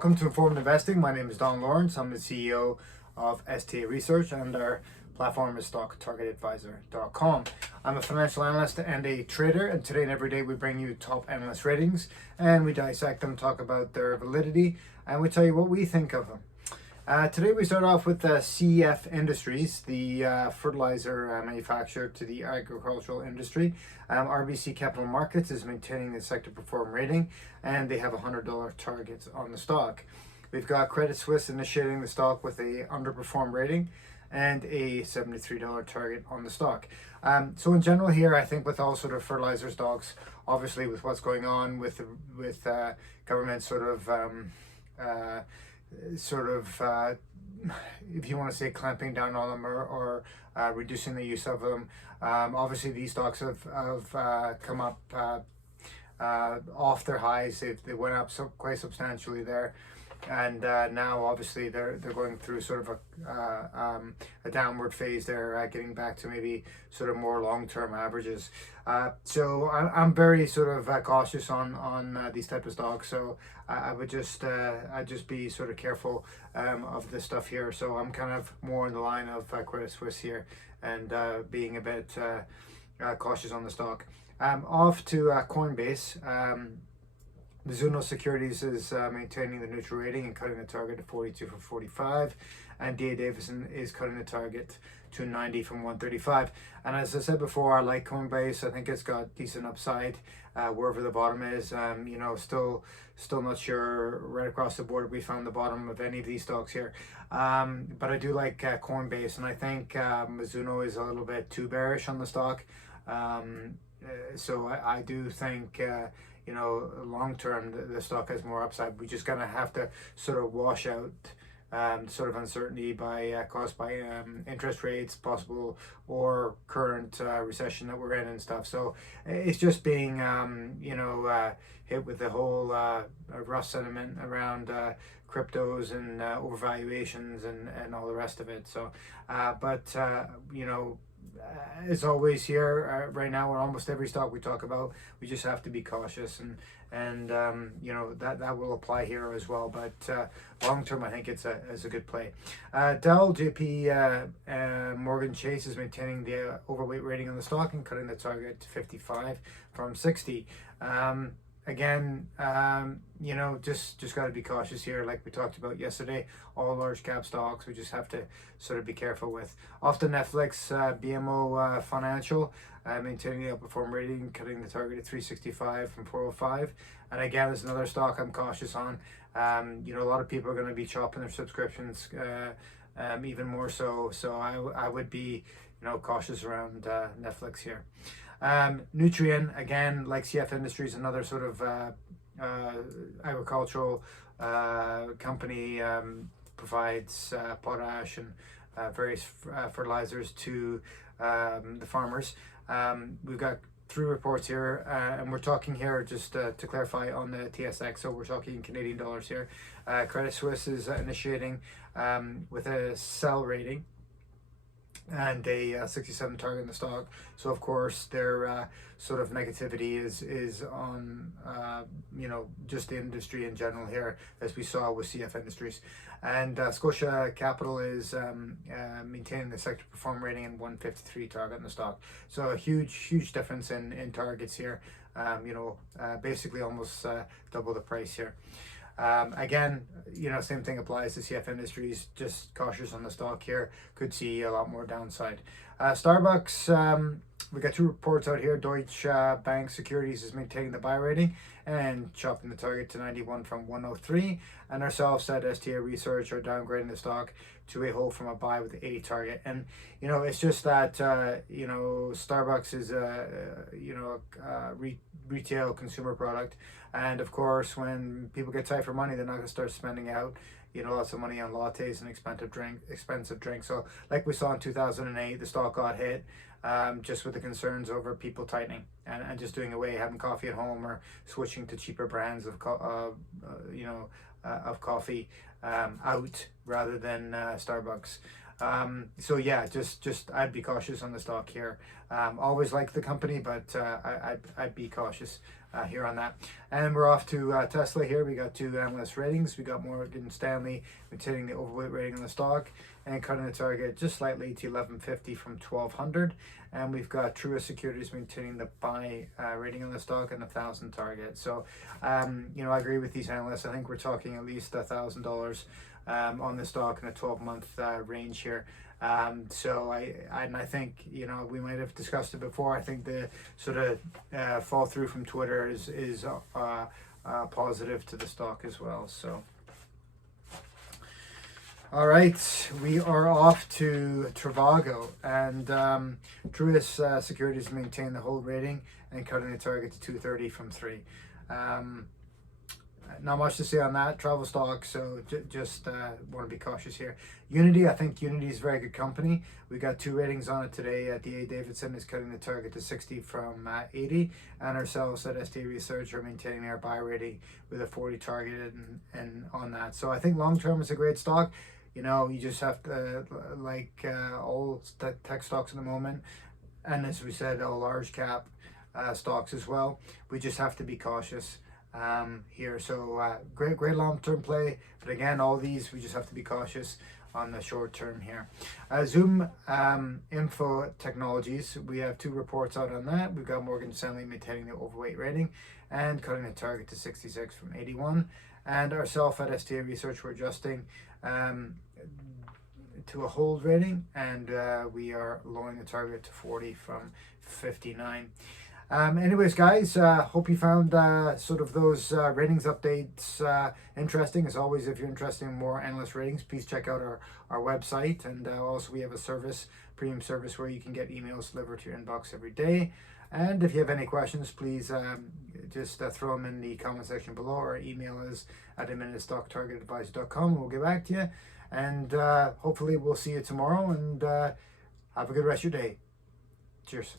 Welcome to Informed Investing. My name is Don Lawrence. I'm the CEO of STA Research, and our platform is stocktargetadvisor.com. I'm a financial analyst and a trader, and today and every day we bring you top analyst ratings and we dissect them, talk about their validity, and we tell you what we think of them. Today we start off with CF Industries, the fertilizer manufacturer to the agricultural industry. RBC Capital Markets is maintaining the sector perform rating, and they have a $100 target on the stock. We've got Credit Suisse initiating the stock with a underperform rating and a $73 target on the stock. So in general here, I think with all sort of fertilizer stocks, obviously with what's going on with government if you want to say clamping down on them or reducing the use of them. Obviously these stocks have come up off their highs. They went up quite substantially there, and now obviously they're going through sort of a downward phase. They're getting back to maybe sort of more long-term averages. So I'm very sort of cautious on these type of stocks. So I would just be sort of careful of this stuff here. So I'm kind of more in the line of Credit Suisse here, and being a bit cautious on the stock. Off to Coinbase. Mizuno Securities is maintaining the neutral rating and cutting the target to 42 from 45, and D.A. Davidson is cutting the target to 90 from 135. And as I said before, I like Coinbase. I think it's got decent upside wherever the bottom is. Still not sure right across the board we found the bottom of any of these stocks here, but I do like Coinbase, and I think Mizuno is a little bit too bearish on the stock. So I do think long term the stock has more upside. We just gonna have to sort of wash out sort of uncertainty caused by interest rates possible or current recession that we're in and stuff. So it's just being hit with the whole rough sentiment around cryptos and overvaluations and all the rest of it. So as always here, right now, with almost every stock we talk about, we just have to be cautious, and that will apply here as well. But long term, I think it's a good play. Dell, JP Morgan Chase is maintaining the overweight rating on the stock and cutting the target to 55 from 60. Again, just got to be cautious here, like we talked about yesterday. All large cap stocks, we just have to sort of be careful with. Off to NFLX, BMO Financial, maintaining the outperform rating, cutting the target to 365 from 405. And again, there's another stock I'm cautious on. A lot of people are going to be chopping their subscriptions, even more so. So I would be, cautious around Netflix here. Nutrien, again, like CF Industries, another sort of agricultural company, provides potash and various fertilizers to the farmers. We've got 3 reports here, and we're talking here just to clarify on the TSX, so we're talking Canadian dollars here. Credit Suisse is initiating with a sell rating and a 67 target in the stock. So of course their sort of negativity is on just the industry in general here, as we saw with CF Industries. And Scotia Capital is maintaining the sector perform rating and 153 target in the stock. So a huge difference in targets here. Basically almost double the price here. Again, same thing applies to CF Industries. Just cautious on the stock here. Could see a lot more downside. Starbucks, we got 2 reports out here. Deutsche Bank Securities is maintaining the buy rating and chopping the target to 91 from 103. And ourselves at STA Research are downgrading the stock to a hold from a buy with the 80 target. And it's just that Starbucks is a retail consumer product, and of course when people get tight for money, they're not going to start spending out lots of money on lattes and expensive drinks. So like we saw in 2008, the stock got hit just with the concerns over people tightening and just doing away, having coffee at home, or switching to cheaper brands of coffee out rather than Starbucks. So yeah, just I'd be cautious on the stock here. Always like the company, but I'd be cautious here on that. And we're off to Tesla here. We got two analyst ratings. We got Morgan Stanley maintaining the overweight rating on the stock and cutting the target just slightly to 1150 from 1200. And we've got Truist Securities maintaining the buy rating on the stock and 1,000 target. So, you know, I agree with these analysts. I think we're talking at least $1,000 on the stock in a 12-month range here. So I think, you know, we might have discussed it before. I think the sort of fall through from Twitter is positive to the stock as well. So. All right, we are off to Trivago, and Truist Securities maintain the hold rating and cutting the target to 230 from 3. Not much to say on that travel stock, so just want to be cautious here. Unity, I think Unity is a very good company. We got 2 ratings on it today. D.A. Davidson is cutting the target to 60 from 80, and ourselves at STA Research are maintaining our buy rating with a 40 targeted and on that. So I think long term is a great stock. You know, you just have to, like all tech stocks at the moment, and as we said, all large cap stocks as well, we just have to be cautious here. So great long-term play, but again, all these we just have to be cautious on the short term here. Zoom Info Technologies, we have 2 reports out on that. We've got Morgan Stanley maintaining the overweight rating and cutting the target to 66 from 81, and ourselves at STA Research, we're adjusting to a hold rating, and we are lowering the target to 40 from 59. Anyways, guys, hope you found sort of those ratings updates interesting. As always, if you're interested in more analyst ratings, please check out our website. And also we have a premium service where you can get emails delivered to your inbox every day. And if you have any questions, please just throw them in the comment section below, or email us at admin@stocktargetadvisor.com, and we'll get back to you. And hopefully we'll see you tomorrow, and have a good rest of your day. Cheers.